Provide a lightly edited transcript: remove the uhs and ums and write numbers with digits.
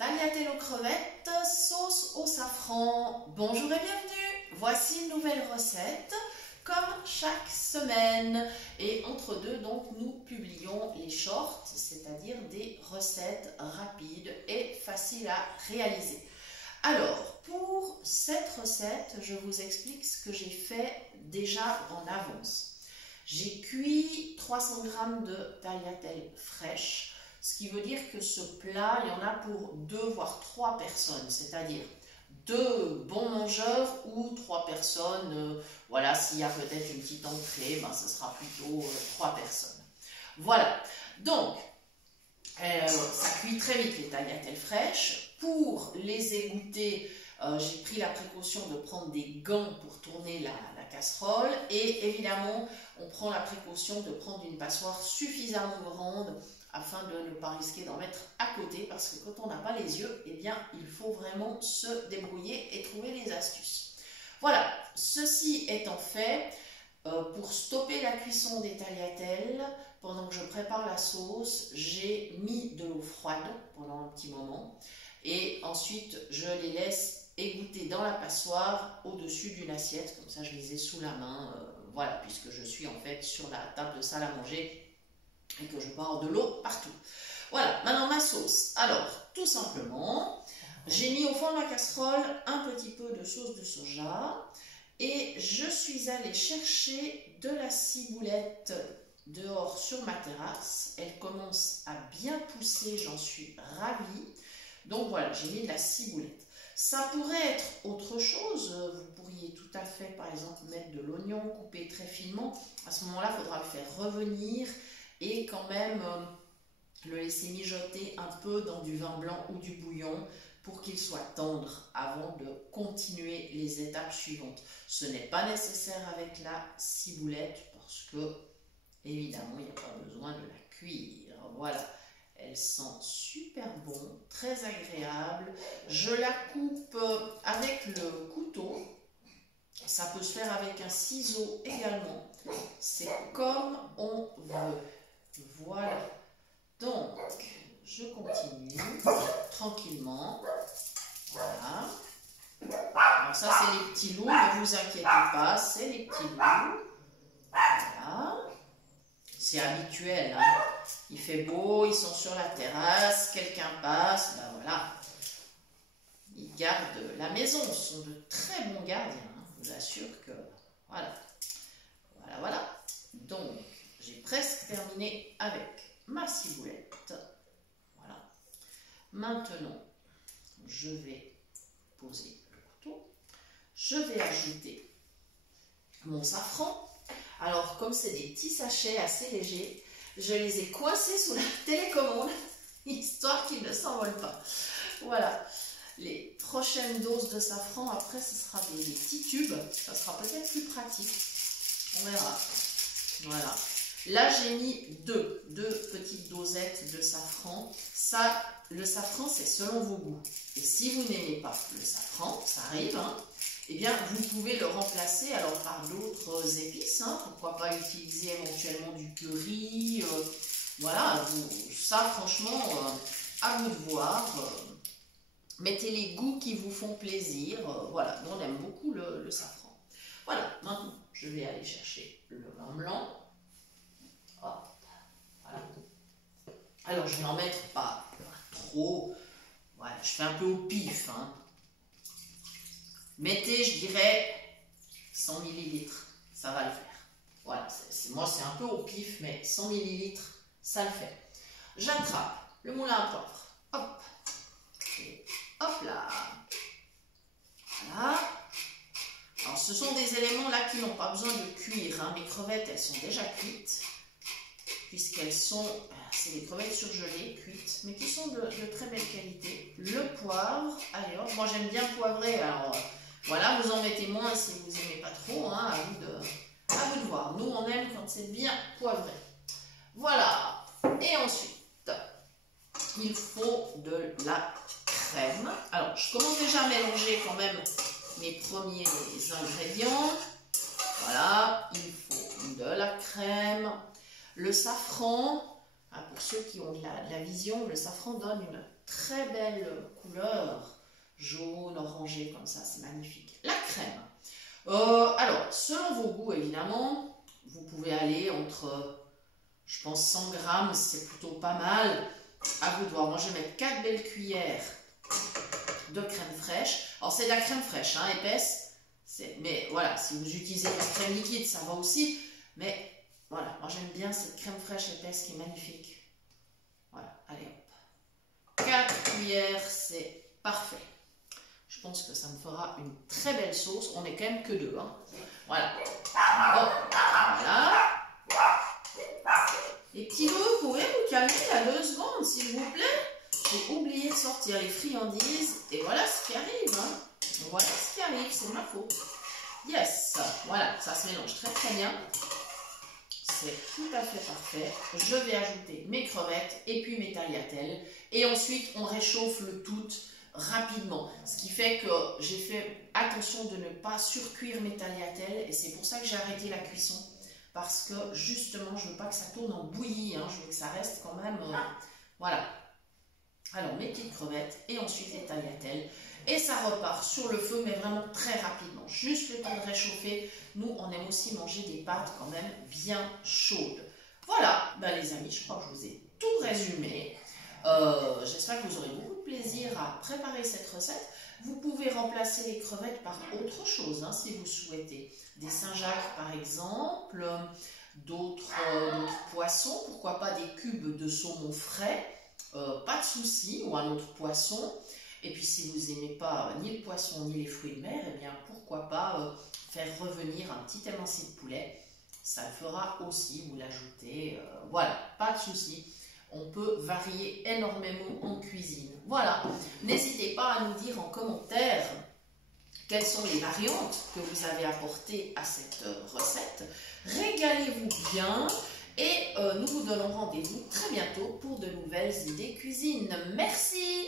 Tagliatelle aux crevettes, sauce au safran. Bonjour et bienvenue. Voici une nouvelle recette, comme chaque semaine. Et entre deux, donc, nous publions les shorts, c'est-à-dire des recettes rapides et faciles à réaliser. Alors, pour cette recette, je vous explique ce que j'ai fait déjà en avance. J'ai cuit 300 g de tagliatelle fraîche, ce qui veut dire que ce plat, il y en a pour 2 voire 3 personnes, c'est-à-dire 2 bons mangeurs ou 3 personnes. Voilà, s'il y a peut-être une petite entrée, ben, ce sera plutôt 3 personnes. Voilà, donc, ça cuit très vite les tagliatelles fraîches. Pour les égoutter, j'ai pris la précaution de prendre des gants pour tourner la casserole. Et évidemment, on prend la précaution de prendre une passoire suffisamment grande afin de ne pas risquer d'en mettre à côté, parce que quand on n'a pas les yeux, eh bien, il faut vraiment se débrouiller et trouver les astuces. Voilà, ceci étant fait, pour stopper la cuisson des tagliatelles, pendant que je prépare la sauce, j'ai mis de l'eau froide pendant un petit moment et ensuite je les laisse égoutter dans la passoire au-dessus d'une assiette, comme ça je les ai sous la main, voilà, puisque je suis en fait sur la table de salle à manger et que je pars de l'eau partout. Voilà, maintenant ma sauce. Alors, tout simplement, j'ai mis au fond de la casserole un petit peu de sauce de soja et je suis allée chercher de la ciboulette dehors sur ma terrasse. Elle commence à bien pousser, j'en suis ravie. Donc voilà, j'ai mis de la ciboulette. Ça pourrait être autre chose, vous pourriez tout à fait par exemple mettre de l'oignon coupé très finement. À ce moment-là, il faudra le faire revenir et quand même le laisser mijoter un peu dans du vin blanc ou du bouillon pour qu'il soit tendre avant de continuer les étapes suivantes. Ce n'est pas nécessaire avec la ciboulette parce que évidemment il n'y a pas besoin de la cuire. Voilà, elle sent super bon, très agréable. Je la coupe avec le couteau. Ça peut se faire avec un ciseau également. C'est comme on veut. Voilà. Donc, je continue tranquillement. Voilà. Alors ça, c'est les petits loups. Ne vous inquiétez pas, c'est les petits loups. Voilà. C'est habituel, hein. Il fait beau, ils sont sur la terrasse, quelqu'un passe, ben voilà. Ils gardent la maison, ce sont de très bons gardiens, hein. Je vous assure que, voilà. Voilà, voilà. Donc, j'ai presque terminé avec ma ciboulette. Voilà. Maintenant, je vais poser le couteau. Je vais ajouter mon safran. Alors, comme c'est des petits sachets assez légers, je les ai coincés sous la télécommande, histoire qu'ils ne s'envolent pas. Voilà. Les prochaines doses de safran, après, ce sera des petits tubes. Ça sera peut-être plus pratique. On verra. Voilà. Là, j'ai mis deux petites dosettes de safran. Ça, le safran, c'est selon vos goûts. Et si vous n'aimez pas le safran, ça arrive, hein, eh bien, vous pouvez le remplacer alors par d'autres épices. Hein. Pourquoi pas utiliser éventuellement du curry. Voilà, ça, franchement, à vous de voir. Mettez les goûts qui vous font plaisir. Voilà, nous, on aime beaucoup le safran. Voilà, maintenant, je vais aller chercher le vin blanc. Hop, voilà. Alors, je vais en mettre pas trop. Voilà, je fais un peu au pif. Hein. Mettez, je dirais, 100 ml. Ça va le faire. Voilà, moi, c'est un peu au pif, mais 100 ml, ça le fait. J'attrape le moulin à poivre. Hop. Et hop là. Voilà. Alors, ce sont des éléments là qui n'ont pas besoin de cuire. Hein. Mes crevettes, elles sont déjà cuites. Puisqu'elles sont, c'est des crevettes surgelées, cuites, mais qui sont de très belle qualité. Le poivre, allez hop, moi j'aime bien poivrer, alors voilà, vous en mettez moins si vous n'aimez pas trop, hein, à vous de voir. Nous on aime quand c'est bien poivré. Voilà, et ensuite, il faut de la crème. Alors je commence déjà à mélanger quand même mes premiers ingrédients. Voilà, il faut de la crème. Le safran, Ah, pour ceux qui ont de la vision, le safran donne une très belle couleur, jaune, orangé, comme ça, c'est magnifique. La crème. Alors, selon vos goûts, évidemment, vous pouvez aller entre, je pense, 100 grammes, c'est plutôt pas mal. À vous de voir. Moi, je vais mettre 4 belles cuillères de crème fraîche. Alors, c'est de la crème fraîche, hein, épaisse. Mais voilà, si vous utilisez la crème liquide, ça va aussi. Mais voilà, moi, j'aime bien cette crème fraîche épaisse qui est magnifique. Voilà, allez hop. 4 cuillères, c'est parfait. Je pense que ça me fera une très belle sauce. On n'est quand même que 2. Hein. Voilà. Bon, voilà. Les petits loups, vous pouvez vous calmer à 2 secondes, s'il vous plaît. J'ai oublié de sortir les friandises. Et voilà ce qui arrive. Hein. Voilà ce qui arrive, c'est de ma faute. Yes. Voilà, ça se mélange très très bien. C'est tout à fait parfait. Je vais ajouter mes crevettes et puis mes tagliatelles. Et ensuite, on réchauffe le tout rapidement. Ce qui fait que j'ai fait attention de ne pas surcuire mes tagliatelles. Et c'est pour ça que j'ai arrêté la cuisson. Parce que justement, je ne veux pas que ça tourne en bouillie. Hein. Je veux que ça reste quand même... voilà. Alors, mes petites crevettes et ensuite les tagliatelles. Et ça repart sur le feu, mais vraiment très rapidement. Juste le temps de réchauffer. Nous, on aime aussi manger des pâtes quand même bien chaudes. Voilà, ben, les amis, je crois que je vous ai tout résumé. J'espère que vous aurez beaucoup de plaisir à préparer cette recette. Vous pouvez remplacer les crevettes par autre chose, hein, si vous souhaitez. Des Saint-Jacques, par exemple, d'autres poissons, pourquoi pas des cubes de saumon frais, pas de souci, ou un autre poisson. Et puis si vous n'aimez pas ni le poisson ni les fruits de mer, eh bien pourquoi pas faire revenir un petit émincé de poulet. Ça le fera aussi, vous l'ajoutez. Voilà, pas de souci. On peut varier énormément en cuisine. Voilà, n'hésitez pas à nous dire en commentaire quelles sont les variantes que vous avez apportées à cette recette. Régalez-vous bien et nous vous donnons rendez-vous très bientôt pour de nouvelles idées cuisine. Merci!